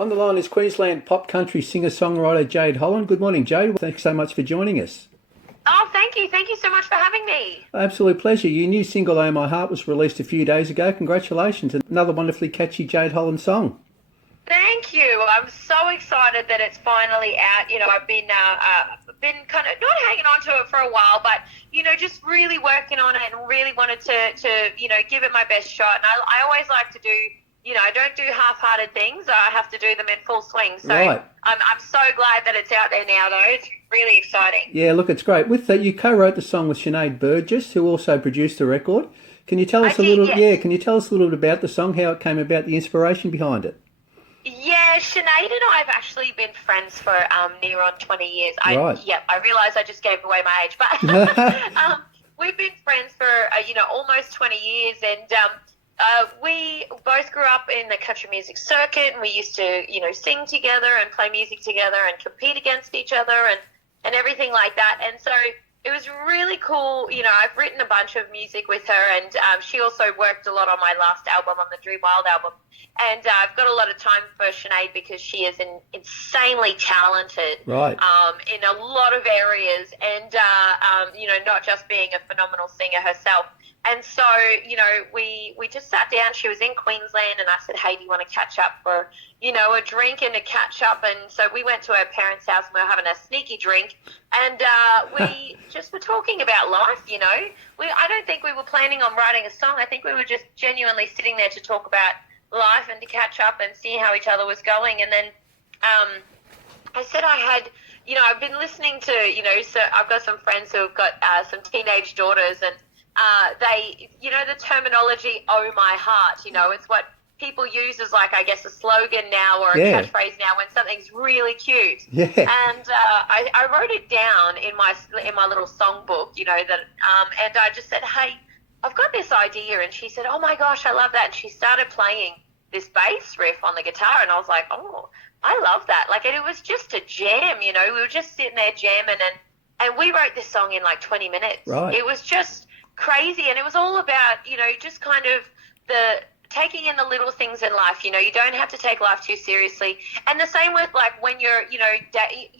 On the line is Queensland pop country singer-songwriter Jade Holland. Good morning, Jade. Thanks so much for joining us. Oh, thank you. Thank you so much for having me. Absolute pleasure. Your new single, Oh My Heart, was released a few days ago. Congratulations. Another wonderfully catchy Jade Holland song. Thank you. I'm so excited that it's finally out. I've been kind of not hanging on to it for a while, but, just really working on it and really wanted to give it my best shot. And I always like to do, I don't do half-hearted things. I have to do them in full swing. So Right. I'm so glad that it's out there now, though. It's really exciting. Yeah, look, it's great. With that, you co-wrote the song with Sinead Burgess, who also produced the record. Can you tell us I did, yes. Yeah, can you tell us a little bit about the song, how it came about, the inspiration behind it? Yeah, Sinead and I have actually been friends for near on 20 years. Right. I realise I just gave away my age, but we've been friends for, almost 20 years, and we both grew up in the country music circuit, and we used to, sing together and play music together and compete against each other and everything like that. And so it was really cool. I've written a bunch of music with her, and she also worked a lot on my last album, on the Dream Wild album. And I've got a lot of time for Sinead because she is insanely talented, Right. in a lot of areas, and not just being a phenomenal singer herself. And so, we just sat down. She was in Queensland, and I said, hey, do you want to catch up for, a drink and a catch up? And so we went to her parents' house, and we were having a sneaky drink, and we just were talking about life, I don't think we were planning on writing a song. I think we were just genuinely sitting there to talk about life and to catch up and see how each other was going. And then I said I had, I've been listening to, so I've got some friends who have got some teenage daughters, and they, the terminology, oh my heart, it's what people use as, like, I guess, a slogan now or a catchphrase now when something's really cute. Yeah. And I wrote it down in my little songbook, that, and I just said, hey, I've got this idea. And she said, oh my gosh, I love that. And she started playing this bass riff on the guitar, and I was like, oh, I love that. Like, and it was just a jam, we were just sitting there jamming, and we wrote this song in like 20 minutes. Right. It was just crazy, and it was all about, just kind of the taking in the little things in life. You don't have to take life too seriously. And the same with, like, when you're, you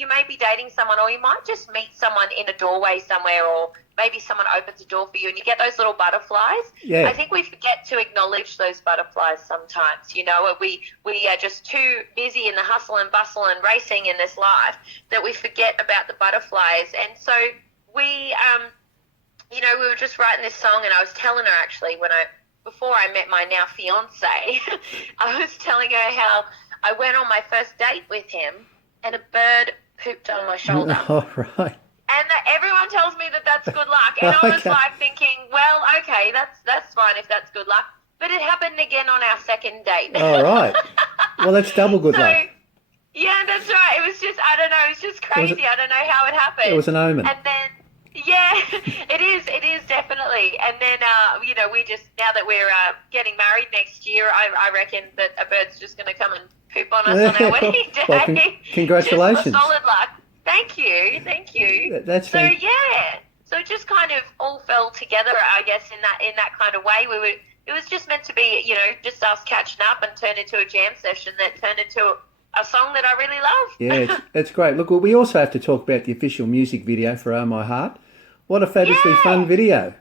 may be dating someone, or you might just meet someone in a doorway somewhere, or maybe someone opens a door for you and you get those little butterflies. Yeah. I think we forget to acknowledge those butterflies sometimes. We are just too busy in the hustle and bustle and racing in this life that we forget about the butterflies. And so we were just writing this song, and I was telling her, actually, before I met my now fiance, I was telling her how I went on my first date with him, and a bird pooped on my shoulder. Oh, right. And everyone tells me that that's good luck. And I was like thinking, well, okay, that's fine if that's good luck. But it happened again on our second date. All right. Well, that's double good luck. Yeah, that's right. It was just, I don't know, it was just crazy. I don't know how it happened. It was an omen. And then, yeah, it is definitely. And then, we just, now that we're getting married next year, I reckon that a bird's just going to come and poop on us on our wedding day. Well, congratulations. Just for solid luck. Thank you. That's so yeah. So it just kind of all fell together, I guess, in that kind of way. It was just meant to be, just us catching up, and turned into a jam session that turned into a song that I really love. Yeah, it's great. Look, well, we also have to talk about the official music video for Oh My Heart. What a fabulously fun video.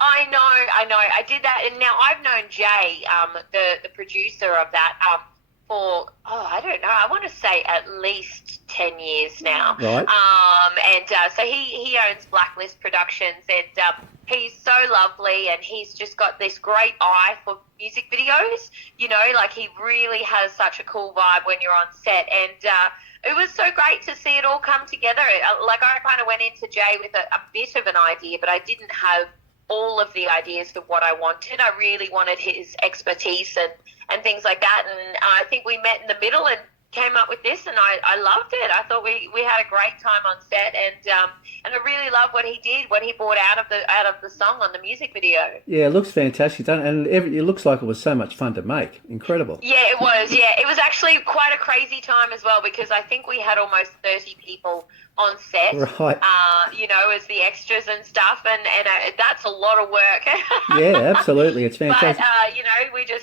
I know. I did that, and now I've known Jay, the producer of that, for, I don't know, I want to say at least 10 years now. Right. So he owns Blacklist Productions, and he's so lovely, and he's just got this great eye for music videos. Like, he really has such a cool vibe when you're on set, and it was so great to see it all come together. Like, I kind of went into Jay with a bit of an idea, but I didn't have all of the ideas of what I wanted. I really wanted his expertise and things like that, and I think we met in the middle and came up with this, and I loved it. I thought we had a great time on set, and I really love what he did, what he brought out of the song on the music video. Yeah, it looks fantastic, and it looks like it was so much fun to make. Incredible. Yeah, it was. Yeah, it was actually quite a crazy time as well, because I think we had almost 30 people on set, Right. As the extras and stuff, and that's a lot of work. Yeah, absolutely. It's But fantastic.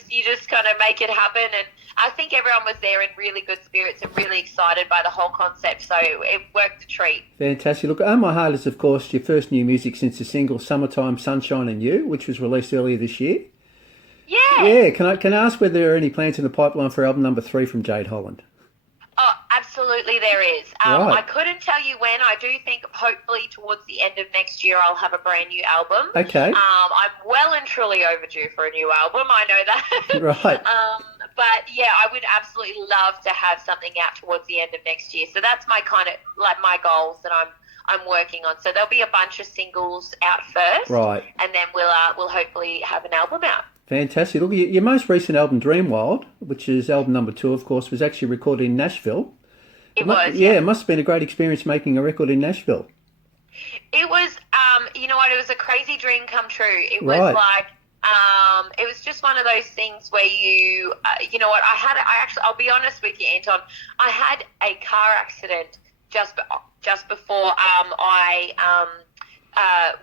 you just kind of make it happen, and I think everyone was there in really good spirits and really excited by the whole concept. So it worked a treat. Fantastic. Look, Oh My Heart is, of course, your first new music since the single Summertime, Sunshine and You, which was released earlier this year. Yeah. Yeah, can I ask whether there are any plans in the pipeline for album number 3 from Jade Holland? Oh, absolutely there is. Right. I couldn't tell you when. I do think hopefully towards the end of next year I'll have a brand new album. Okay. I'm well and truly overdue for a new album. I know that. Right. But yeah, I would absolutely love to have something out towards the end of next year. So that's my kind of like my goals that I'm working on. So there'll be a bunch of singles out first, Right. and then we'll hopefully have an album out. Fantastic. Look, your most recent album, Dreamwild, which is album number 2, of course, was actually recorded in Nashville. It was. Yeah, it must have been a great experience making a record in Nashville. It was, you know what, it was a crazy dream come true. It was Right. like, it was just one of those things where you know what, I'll be honest with you, Anton, I had a car accident just before I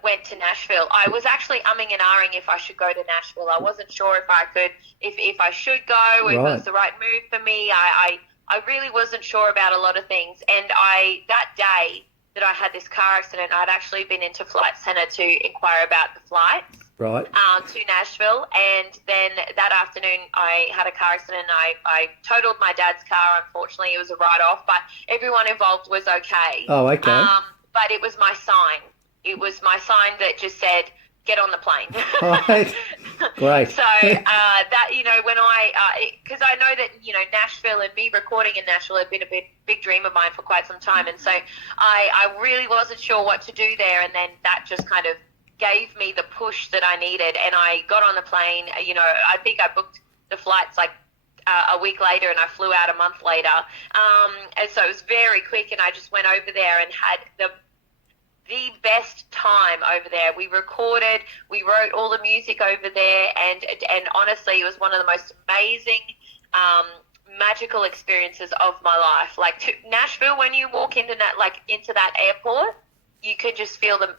went to Nashville. I was actually umming and ahhing if I should go to Nashville. I wasn't sure if I could, if I should go, if it was the right move for me. I really wasn't sure about a lot of things. And that day that I had this car accident, I'd actually been into Flight Centre to inquire about the flights. Right. To Nashville, and then that afternoon I had a car accident. I totaled my dad's car. Unfortunately, it was a write-off, but everyone involved was okay. Oh, okay. But it was my sign. It was my sign that just said, get on the plane. Right. Great. So that, when because I know that, Nashville and me recording in Nashville had been a big dream of mine for quite some time. And so I really wasn't sure what to do there. And then that just kind of gave me the push that I needed. And I got on the plane. I think I booked the flights like a week later, and I flew out a month later. And so it was very quick, and I just went over there and had the best time over there. We recorded, we wrote all the music over there, and honestly, it was one of the most amazing, magical experiences of my life. Like Nashville, when you walk into that airport, you could just feel the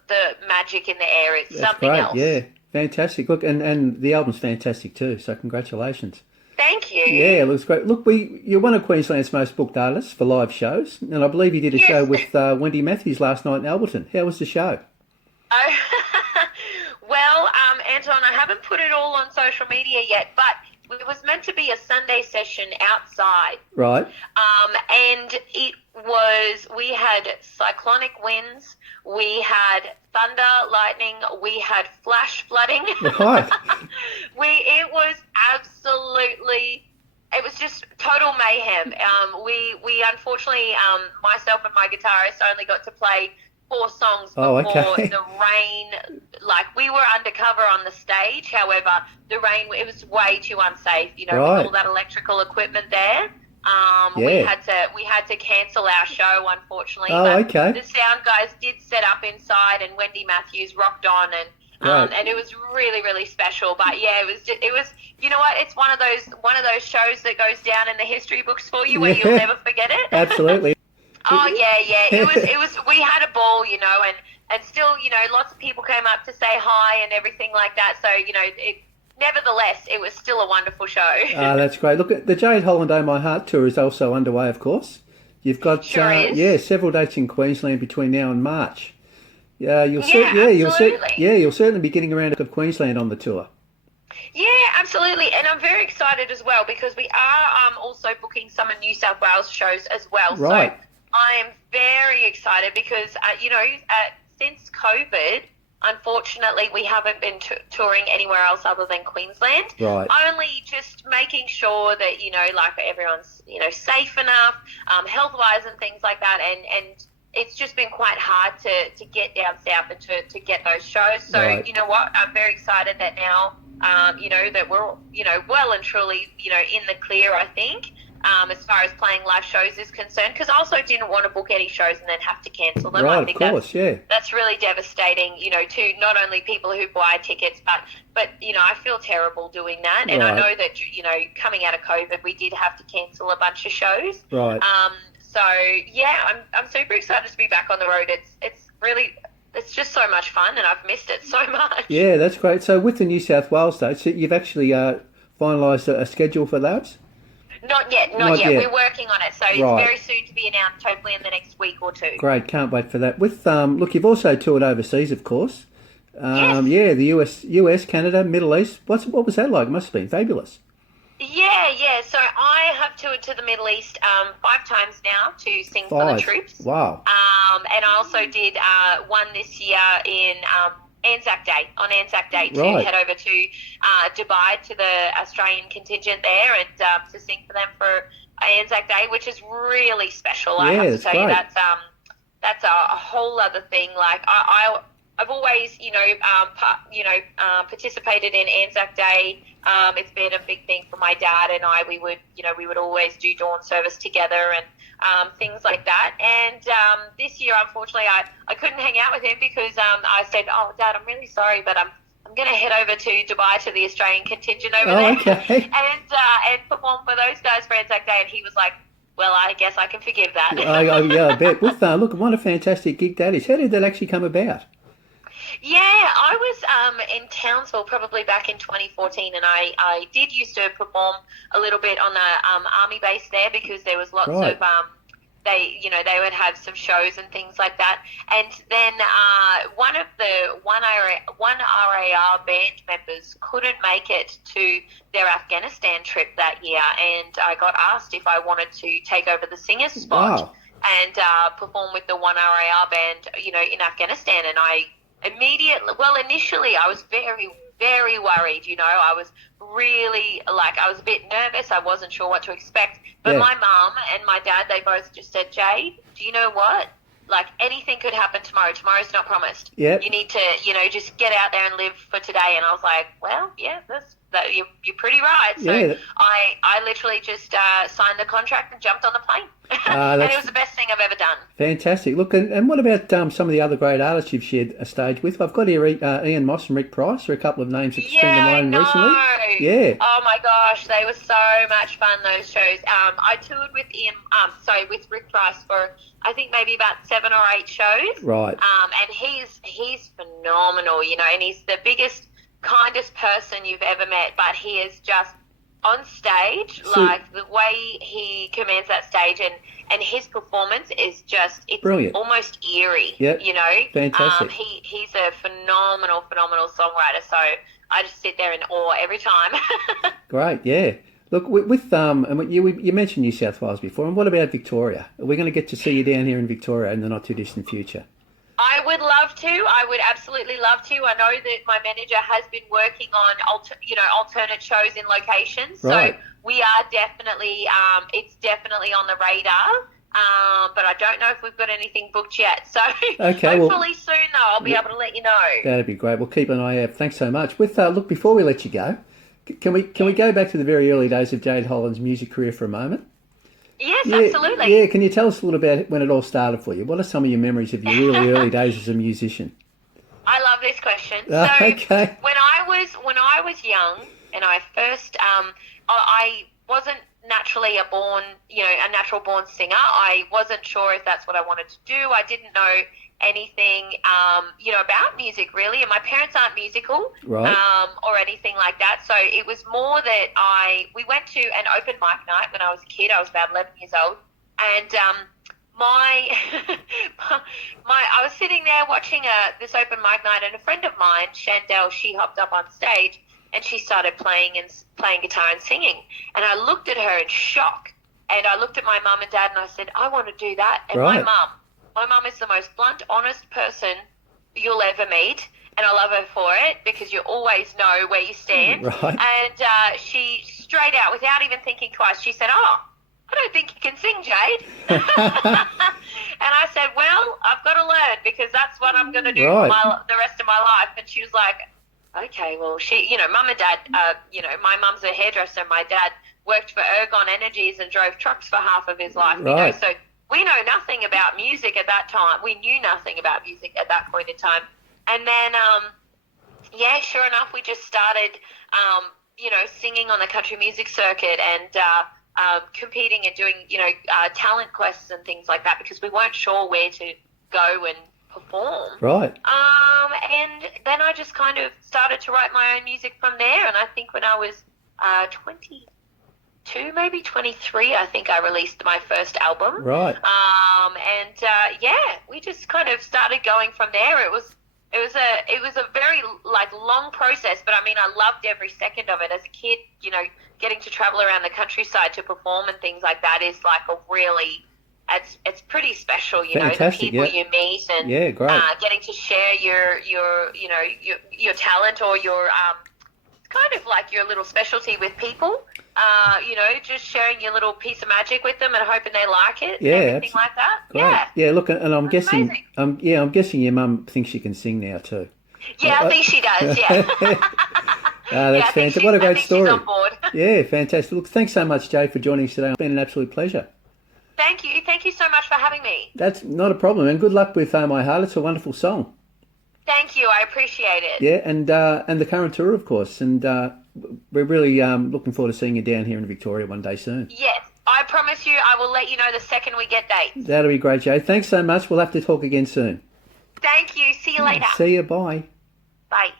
magic in the air. It's That's something great. else. Yeah, fantastic. Look, and the album's fantastic too. So congratulations. Thank you. Yeah, it looks great. Look, you're one of Queensland's most booked artists for live shows, and I believe you did a show with Wendy Matthews last night in Alberton. How was the show? Oh, well, Anton, I haven't put it all on social media yet, but it was meant to be a Sunday session outside. Right. And we had cyclonic winds, we had thunder, lightning, we had flash flooding. Right. It was just total mayhem. We unfortunately, myself and my guitarist only got to play 4 songs before the rain. Like, we were undercover on the stage. However, the rain, it was way too unsafe, with all that electrical equipment there. We had to cancel our show, unfortunately. The sound guys did set up inside, and Wendy Matthews rocked on, and it was really, really special. But yeah, it was. You know what? It's one of those shows that goes down in the history books for you, where you'll never forget it. Absolutely. Oh yeah. It was. We had a ball, and still, lots of people came up to say hi and everything like that. So, nevertheless, it was still a wonderful show. That's great. Look, the Jade Holland Oh My Heart tour is also underway, of course. You've got several dates in Queensland between now and March. You'll certainly be getting around to Queensland on the tour. Yeah, absolutely. And I'm very excited as well, because we are also booking some of New South Wales shows as well. Right. So I am very excited because, since COVID, unfortunately, we haven't been touring anywhere else other than Queensland. Right. Only just making sure that, everyone's, safe enough, health-wise and things like that. And it's just been quite hard to get down south and to get those shows. So, You know what? I'm very excited that now, that we're, well and truly, in the clear, I think. As far as playing live shows is concerned, because I also didn't want to book any shows and then have to cancel them. Right, I think that's really devastating, to not only people who buy tickets, but I feel terrible doing that. And I know that, coming out of COVID, we did have to cancel a bunch of shows. Right. So yeah, I'm super excited to be back on the road. It's just so much fun, and I've missed it so much. Yeah, that's great. So with the New South Wales dates, you've actually finalised a schedule for those? Not yet. We're working on it, so it's very soon to be announced, hopefully in the next week or two. Great, can't wait for that. With look, you've also toured overseas, of course. Yes. Yeah, the US, Canada, Middle East. What was that like? It must have been fabulous. Yeah. So I have toured to the Middle East 5 times now to sing for the troops. Wow. And I also did one this year in Anzac Day, to head over to Dubai to the Australian contingent there and to sing for them for Anzac Day, which is really special. I have to tell you, that's a whole other thing. Like I've always, participated in Anzac Day. It's been a big thing for my dad and I. We would always do dawn service together and things like that. And this year, unfortunately, I couldn't hang out with him because I said, "Oh, Dad, I'm really sorry, but I'm going to head over to Dubai to the Australian contingent over there and perform for those guys for Anzac Day." And he was like, "Well, I guess I can forgive that." Yeah, I bet. With look, what a fantastic gig that is. How did that actually come about? Yeah, I was in Townsville probably back in 2014, and I did used to perform a little bit on the army base there because there was lots of they would have some shows and things like that. And then one RAR band members couldn't make it to their Afghanistan trip that year, and I got asked if I wanted to take over the singer's spot and perform with the one RAR band, in Afghanistan. And I initially I was very, very worried. I was really I was a bit nervous. I wasn't sure what to expect. But my mum and my dad, they both just said, "Jade, do you know what? Like, anything could happen tomorrow. Tomorrow's not promised. Yep. You need to, just get out there and live for today." And I was like, "Well, yeah, you're pretty right." So I literally just signed the contract and jumped on the plane. And it was the best thing I've ever done. Fantastic. Look, and what about some of the other great artists you've shared a stage with? I've got here Ian Moss and Rick Price are a couple of names that spring to mind recently. Yeah. Oh my gosh, they were so much fun, those shows. I toured with with Rick Price for I think maybe about 7 or 8 shows. Right. And he's phenomenal, and he's the biggest, kindest person you've ever met, but he is just on stage, the way he commands that stage and his performance is just, it's brilliant, almost eerie. Yep. Fantastic. He's a phenomenal songwriter, so I just sit there in awe every time. Great, yeah. Look, with and you mentioned New South Wales before, and what about Victoria? Are we going to get to see you down here in Victoria in the not too distant future? I would love to. I would absolutely love to. I know that my manager has been working on alternate shows in locations. Right. So we are definitely, it's definitely on the radar. But I don't know if we've got anything booked yet. So hopefully soon, though, I'll be able to let you know. That'd be great. We'll keep an eye out. Thanks so much. With look, before we let you go, can we go back to the very early days of Jade Holland's music career for a moment? Yes, absolutely. Yeah, can you tell us a little about when it all started for you? What are some of your memories of your really early days as a musician? I love this question. Okay. When I was young and I first, I wasn't naturally a natural born singer. I wasn't sure if that's what I wanted to do. I didn't know anything, about music really, and my parents aren't musical, right, or anything like that. So it was more that we went to an open mic night when I was a kid. I was about 11 years old, and I was sitting there watching this open mic night, and a friend of mine, Chandel, she hopped up on stage and she started playing guitar and singing, and I looked at her in shock, and I looked at my mum and dad, and I said, "I want to do that." And right. My mum is the most blunt, honest person you'll ever meet, and I love her for it because you always know where you stand. Right. And she, straight out, without even thinking twice, she said, "Oh, I don't think you can sing, Jade." And I said, "Well, I've got to learn because that's what I'm going to do right. for the rest of my life." And she was like, "Okay, well, Mum and Dad, my mum's a hairdresser. My dad worked for Ergon Energies and drove trucks for half of his life. Right. So we know nothing about music at that time. We knew nothing about music at that point in time. And then, sure enough, we just started, singing on the country music circuit. And competing and doing, talent quests and things like that because we weren't sure where to go and perform. Right. And then I just kind of started to write my own music from there. And I think when I was 22, maybe 23, I think I released my first album. Right. We just kind of started going from there. It was a very long process, but I mean, I loved every second of it. As a kid, getting to travel around the countryside to perform and things like that is like a really, it's pretty special, Fantastic, the people you meet and great. Getting to share your talent or your kind of like your little specialty with people. Just sharing your little piece of magic with them and hoping they like it. Yeah, and everything like that. Great. Yeah, look, and I'm guessing, amazing. I'm guessing your mum thinks she can sing now too. Yeah, I think she does. Yeah. That's fantastic. What a great story. She's on board. Yeah, fantastic. Look, thanks so much, Jade, for joining us today. It's been an absolute pleasure. Thank you. Thank you so much for having me. That's not a problem, and good luck with My Heart. It's a wonderful song. Thank you. I appreciate it. Yeah, and the current tour, of course, and we're really looking forward to seeing you down here in Victoria one day soon. Yes, I promise you I will let you know the second we get dates. That'll be great, Jade. Thanks so much. We'll have to talk again soon. Thank you. See you later. See you. Bye. Bye.